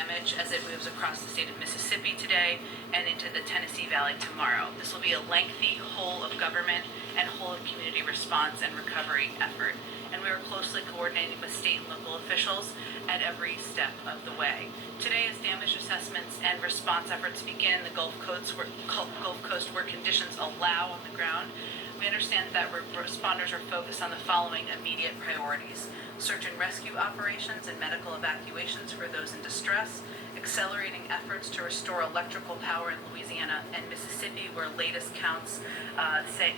damage as it moves across the state of Mississippi today and into the Tennessee Valley tomorrow. This will be a lengthy whole of government and whole of community response and recovery effort, and we are closely coordinating with state and local officials at every step of the way. Today, as damage assessments and response efforts begin in the Gulf Coast where conditions allow on the ground, we understand that responders are focused on the following immediate priorities: search and rescue operations and medical evacuations for those in distress, accelerating efforts to restore electrical power in Louisiana and Mississippi, where latest counts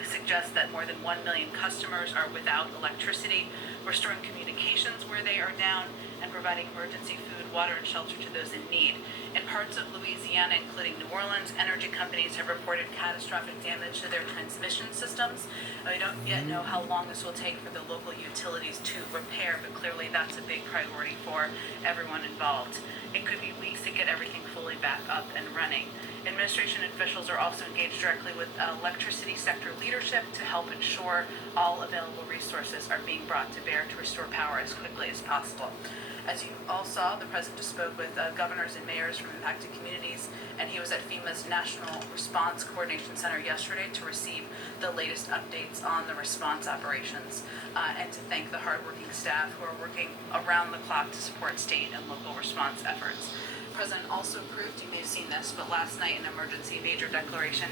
suggest that more than 1 million customers are without electricity, restoring communications where they are down, and providing emergency food, water, and shelter to those in need. In parts of Louisiana, including New Orleans, energy companies have reported catastrophic damage to their transmission systems. We don't yet know how long this will take for the local utilities to repair, but clearly that's a big priority for everyone involved. It could be weeks to get everything fully back up and running. Administration officials are also engaged directly with electricity sector leadership to help ensure all available resources are being brought to bear to restore power as quickly as possible. As you all saw, the President just spoke with governors and mayors from impacted communities, and he was at FEMA's National Response Coordination Center yesterday to receive the latest updates on the response operations and to thank the hardworking staff who are working around the clock to support state and local response efforts. The President also approved, you may have seen this, but last night an emergency major declaration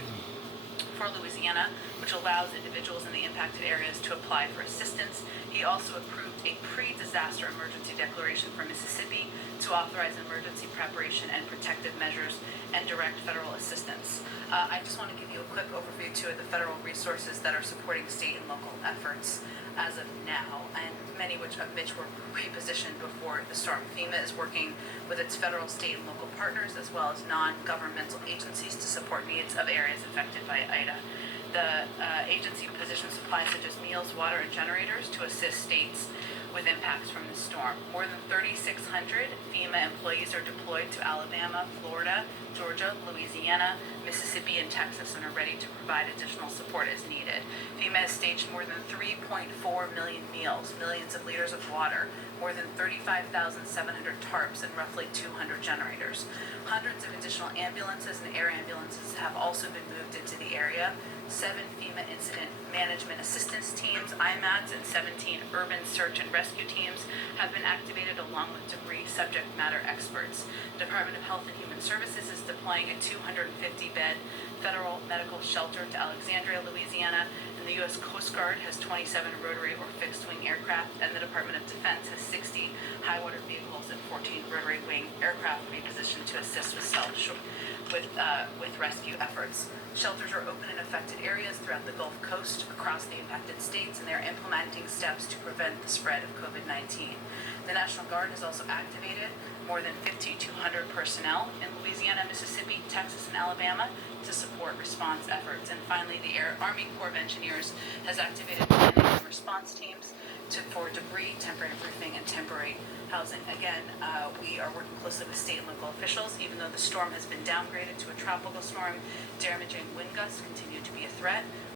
for Louisiana, which allows individuals in the impacted areas to apply for assistance. He also approved a pre-disaster emergency declaration for Mississippi to authorize emergency preparation and protective measures and direct federal assistance. I just want to give you a quick overview too of the federal resources that are supporting state and local efforts as of now, and many of which were repositioned before the storm. FEMA is working with its federal, state, and local partners, as well as non-governmental agencies, to support needs of areas affected by Ida. The agency positions supplies such as meals, water, and generators to assist states with impacts from the storm. More than 3,600 FEMA employees are deployed to Alabama, Florida, Georgia, Louisiana, Mississippi, and Texas, and are ready to provide additional support as needed. FEMA has staged more than 3.4 million meals, millions of liters of water, more than 35,700 tarps, and roughly 200 generators. Hundreds of additional ambulances and air ambulances have also been moved into the area. 7 FEMA Incident Management Assistance Teams, IMATs, and 17 Urban Search and Rescue Teams have been activated, along with debris subject matter experts. The Department of Health and Human Services is deploying a 250-bed federal medical shelter to Alexandria, Louisiana, and the U.S. Coast Guard has 27 rotary or fixed-wing aircraft, and the Department of Defense has 60 high-water vehicles and 14 rotary-wing aircraft repositioned to assist with rescue efforts. Shelters are open in affected areas throughout the Gulf Coast across the impacted states, and they're implementing steps to prevent the spread of COVID-19. The National Guard is also activated, more than 5,200 personnel in Louisiana, Mississippi, Texas, and Alabama to support response efforts. And finally, the Army Corps of Engineers has activated planning and response teams for debris, temporary roofing, and temporary housing. Again, we are working closely with state and local officials. Even though the storm has been downgraded to a tropical storm, damaging wind gusts continue to be a threat.